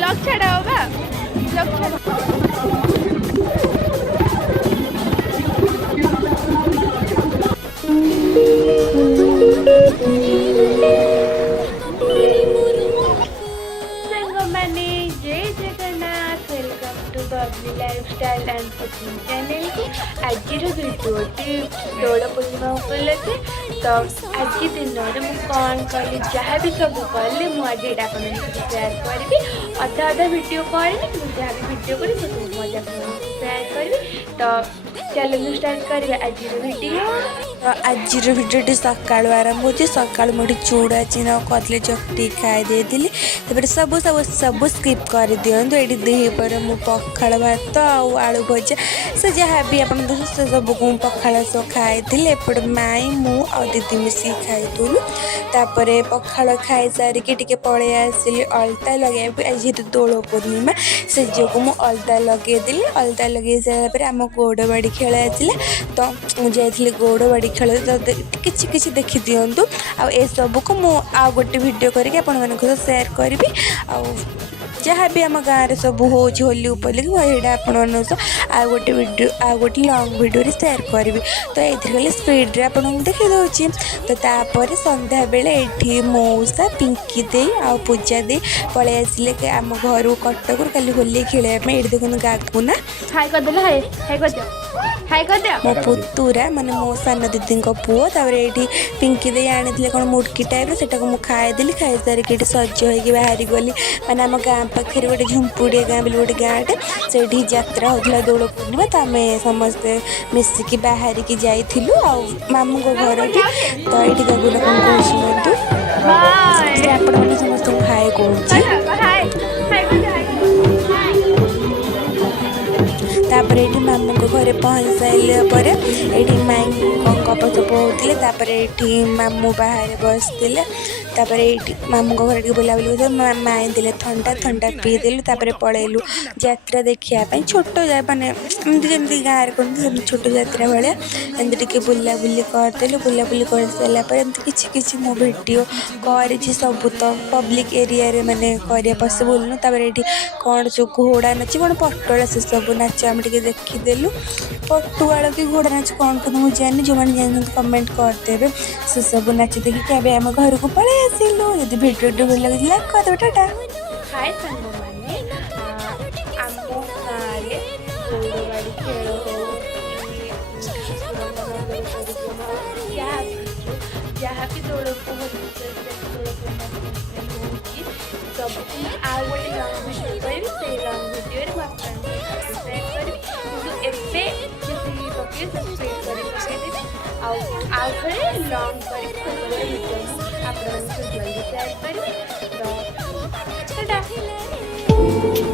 Blog छाड़ा होगा blog छाड़ा मैंने Jai Jagannath welcome to Babli lifestyle and cooking channel को आज भिडियोटी दौड़ पूर्णिमा उपलक्षे तो आज दिन में कौन कली जहाँ भी सब कली मुझे शेयर करी अधा अधा भिड करें जहाँ भी भिड करी मजा शेयर करी तो चैनल स्टार्ट करेंगे आज भिडियो। तो आज भिडियोटी सकाल आरंभ हो सका मुझे चूड़ा चीना कदली चकटी खाई देती सब सब सब स्किप कर दिंतु ये दीपर मु पखाड़ भात आलू भजा से जहाँ भी आप से सब को पखाड़ सह खाई एपटे माई मु दीदी मिसिक खाइलु तापर पखाड़ खाई सारिकी टे पलि आसिली अलता लगे आज दोल पूर्णिमा से जो मुझे अलता लगेदेली अलता लगे सारापर आम गौड़ बाड़ी खेल आसला तो मुझे गौड़ बाड़ी खेल किसी देखी दिंतु आ सब को मु आ गोटे वीडियो करके आपण शेयर करी जहाँ भी आम गाँव सब होली उपलक्षे वहीटा आप गोटे वीडियो आ गोटे लंग वीडियो शेयर करी तो ये खाली स्पीड्रे आप देखी दूसरी तो तापर संध्या बेले ये मौसा पिंकी दे आ पूजा दे पलि आसिले आम घर कटक खाली होली खेलने ये देखो गागुना मो पुतुरा माने मो सान दीदी पुओ तापर ये पिंकी दे आनी कौन मुड़की टाइप से खाईदेली खाई सारिक सज हो बाहरी गली माने आम गाँ पाखे गोटे झुंपुड़िया गाँ बोली गोटे गाँटे से यात्रा होता दोल पूर्णिमा तो आम समस्ते मिसिकी बाहर की जाइलु आ मामू को घर तो ये गागुना कौन कह शुणु आप समस्त हाय कौन तापर ये मामू को घरे पहुँच सारे ये माई गप सप होते ये मामू बाहर बसते तापर ये मामू को घर बुलाबुली कर माई दे ठंडा ठंडा पीदेलु तापर पलैलु यात्रा देखापी छोट मानते जमी गाँव कहते छोट यात्रा भाया एमती बुलाबुली करदेलु बुलाबुली कर सारापर एमती किसी मो भिडियो कर सब तो पब्लिक एरिया रे माने कर पसिबल नु तापर ये कौन सब घोड़ा नाच कौन पटोला से सब नाच आम देखीदेलु पटुआड़ कि घोड़ा नाच कौन कहते मुझे जानी जो मैंने जान कमेंट करदे से सब नाच देखिए अब आम घर को पलि आसिलु यदि भिडियो भल लगे लाइक कर टाटा हाय संग माने आम गाँव गौड़बाड़ी खेल जहाँ भी दौड़ सब आ गए लंग भिडियो करी से लंग भिडियो शेयर करी पकड़े सब्सक्राइब करदेवी आउ थे लंग भिडियो आप जल्दी शेयर करेंगे तो टाटा।